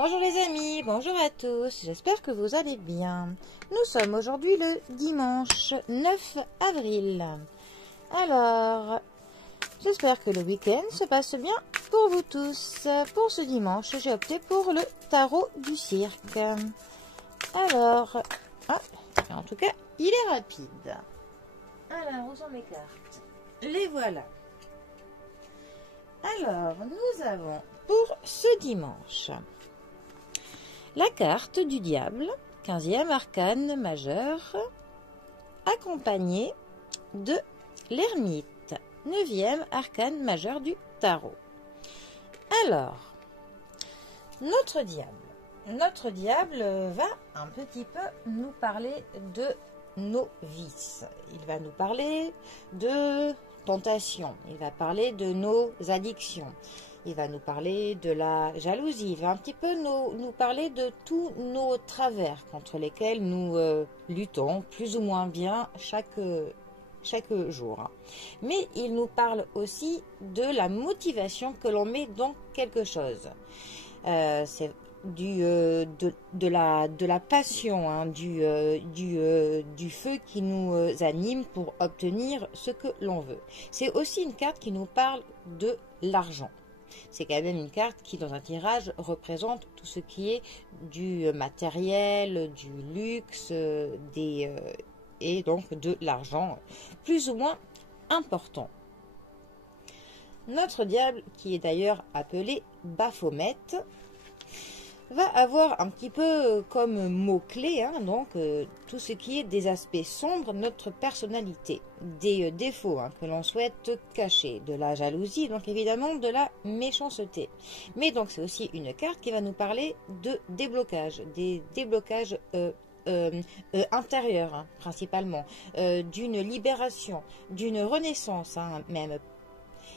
Bonjour les amis, bonjour à tous, j'espère que vous allez bien. Nous sommes aujourd'hui le dimanche 9 avril. Alors, j'espère que le week-end se passe bien pour vous tous. Pour ce dimanche, j'ai opté pour le tarot du cirque. Alors, en tout cas, il est rapide. Alors, où sont mes cartes? Les voilà. Alors, nous avons pour ce dimanche la carte du diable, 15e arcane majeur, accompagnée de l'ermite, 9e arcane majeur du tarot. Alors, notre diable va un petit peu nous parler de nos vices. Il va nous parler de tentation, il va parler de nos addictions. Il va nous parler de la jalousie, il va un petit peu nous parler de tous nos travers contre lesquels nous luttons plus ou moins bien chaque jour. Mais il nous parle aussi de la motivation que l'on met dans quelque chose. C'est de la passion, du feu qui nous anime pour obtenir ce que l'on veut. C'est aussi une carte qui nous parle de l'argent. C'est quand même une carte qui, dans un tirage, représente tout ce qui est du matériel, du luxe, et donc de l'argent plus ou moins important. Notre diable, qui est d'ailleurs appelé Baphomet, va avoir un petit peu comme mot-clé, donc tout ce qui est des aspects sombres de notre personnalité, des défauts que l'on souhaite cacher, de la jalousie, donc évidemment de la méchanceté. Mais donc c'est aussi une carte qui va nous parler de déblocage, des déblocages intérieurs principalement, d'une libération, d'une renaissance même.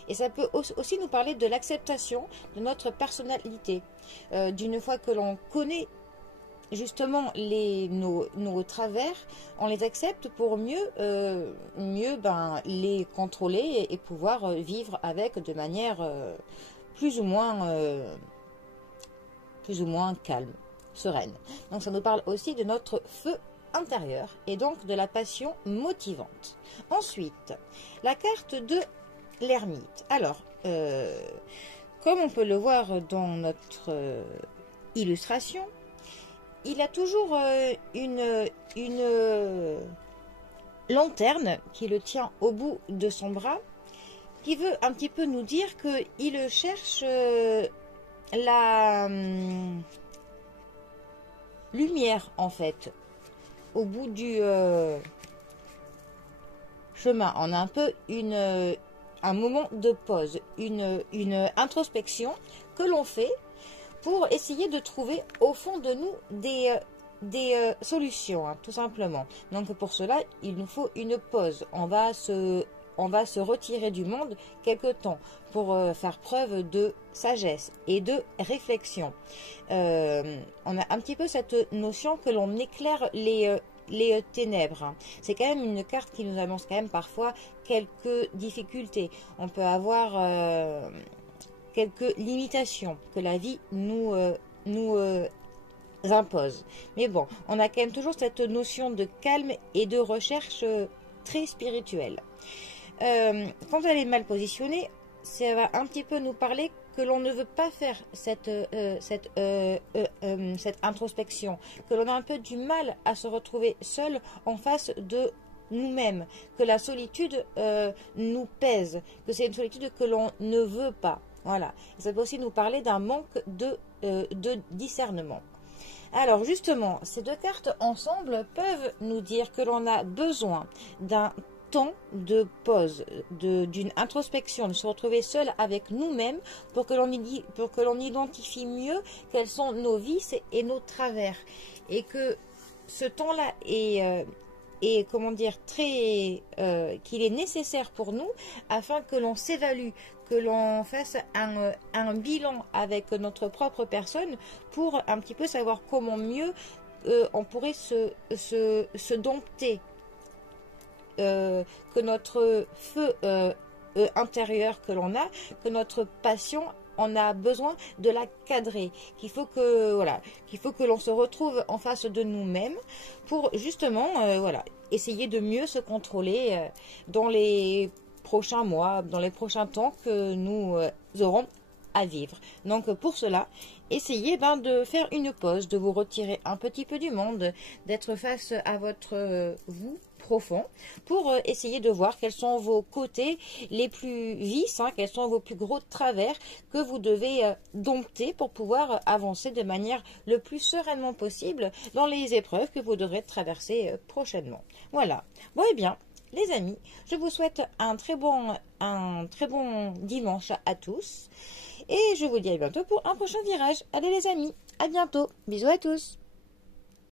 Et ça peut aussi nous parler de l'acceptation de notre personnalité. D'une fois que l'on connaît justement nos travers, on les accepte pour mieux les contrôler et pouvoir vivre avec de manière plus ou moins calme, sereine. Donc ça nous parle aussi de notre feu intérieur et donc de la passion motivante. Ensuite, la carte de l'ermite. Alors, comme on peut le voir dans notre illustration, il a toujours une lanterne qui le tient au bout de son bras, qui veut un petit peu nous dire qu'il cherche la lumière, en fait, au bout du chemin. On a un peu un moment de pause, une introspection que l'on fait pour essayer de trouver au fond de nous des solutions, tout simplement. Donc pour cela, il nous faut une pause. On va se retirer du monde quelque temps pour faire preuve de sagesse et de réflexion. On a un petit peu cette notion que l'on éclaire les ténèbres. C'est quand même une carte qui nous annonce quand même parfois quelques difficultés. On peut avoir quelques limitations que la vie nous impose. Mais bon, on a quand même toujours cette notion de calme et de recherche très spirituelle. Quand elle est mal positionnée, ça va un petit peu nous parler que l'on ne veut pas faire cette introspection, que l'on a un peu du mal à se retrouver seul en face de nous-mêmes, que la solitude nous pèse, que c'est une solitude que l'on ne veut pas. Voilà. Et ça peut aussi nous parler d'un manque de discernement. Alors justement, ces deux cartes ensemble peuvent nous dire que l'on a besoin d'un temps de pause, d'une introspection, de se retrouver seul avec nous-mêmes pour que l'on identifie mieux quels sont nos vices et nos travers. Et que ce temps-là est comment dire, qu'il est nécessaire pour nous afin que l'on s'évalue, que l'on fasse un bilan avec notre propre personne pour un petit peu savoir comment mieux on pourrait se dompter, que notre feu intérieur que l'on a, que notre passion on a besoin de la cadrer, qu'il faut que voilà, qu'il faut que l'on se retrouve en face de nous-mêmes pour justement voilà, essayer de mieux se contrôler dans les prochains mois, dans les prochains temps que nous aurons à vivre. Donc pour cela, essayez de faire une pause, de vous retirer un petit peu du monde, d'être face à votre vous profond pour essayer de voir quels sont vos côtés les plus vices, quels sont vos plus gros travers que vous devez dompter pour pouvoir avancer de manière le plus sereinement possible dans les épreuves que vous devrez traverser prochainement. Voilà. Bon et bien, les amis, je vous souhaite un très bon dimanche à tous. Et je vous dis à bientôt pour un prochain virage. Allez les amis, à bientôt. Bisous à tous.